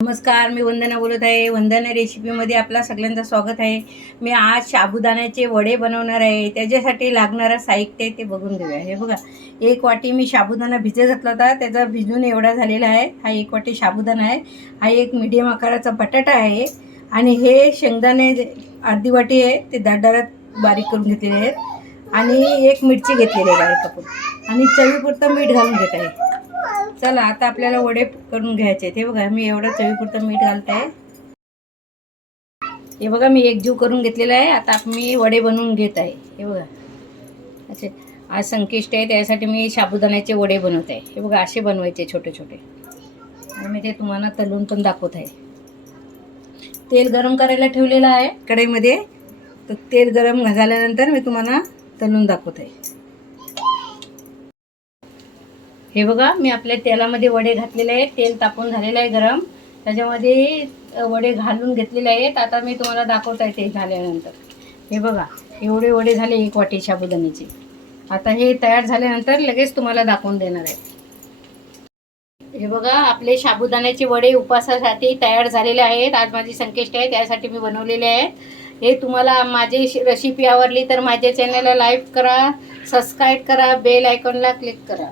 नमस्कार, मी वंदना बोलत आहे. वंदना रेसिपीमध्ये आपला सगळ्यांचं स्वागत आहे. मी आज साबुदाण्याचे वडे बनवणार आहे. त्याच्यासाठी लागणारं साहित्य आहे ते बघून घेऊया. हे बघा, 1 वाटी मी साबुदाणा भिजत घातला होता, त्याचा भिजून एवढा झालेला आहे. हा 1 वाटी साबुदाणा आहे. हा एक मीडियम आकाराचा बटाटा आहे आणि हे शेंगदाणे अर्धी वाटी आहे, ते दारदारात बारीक करून घेतलेले आहेत आणि एक मिरची घेतलेली आहे कापून आणि चवीपुरतं मीठ घालून घेत आहे. चला आता आपल्याला वडे करून घ्यायचे आहेत. हे बघा, मी एवढं चवीपुरतं मीठ घालत आहे. हे बघा, मी एकजीव करून घेतलेला आहे. आता मी वडे बनवून घेत आहे. हे बघा, असे आज संकष्टी आहे, त्यासाठी मी साबुदाण्याचे वडे बनवत आहे. हे बघा, असे बनवायचे छोटे छोटे आणि मी ते तुम्हाला तळून पण दाखवत आहे. तेल गरम करायला ठेवलेलं आहे कढईमध्ये. तर तेल गरम झाल्यानंतर मी तुम्हाला तळून दाखवत आहे. हे बघा, मी आपल्या तेलामध्ये वडे घातलेले आहेत. तेल तापून झालेलं आहे गरम, त्याच्यामध्ये वडे घालून घेतलेले आहेत. आता मी तुम्हाला दाखवत आहे ते झाल्यानंतर. हे बघा, एवढे वडे झाले 1 वाटी साबुदाण्याचे. आता हे तयार झाल्यानंतर लगेच तुम्हाला दाखवून देणार आहे. हे बघा, आपले साबुदाण्याचे वडे उपवासासाठी तयार झालेले आहेत. आज माझी संकष्टी आहे, त्यासाठी मी बनवलेले आहेत. हे तुम्हाला माझी रेसिपी आवडली तर माझ्या चॅनलला लाईक करा, सबस्क्राईब करा, बेल आयकॉनला क्लिक करा.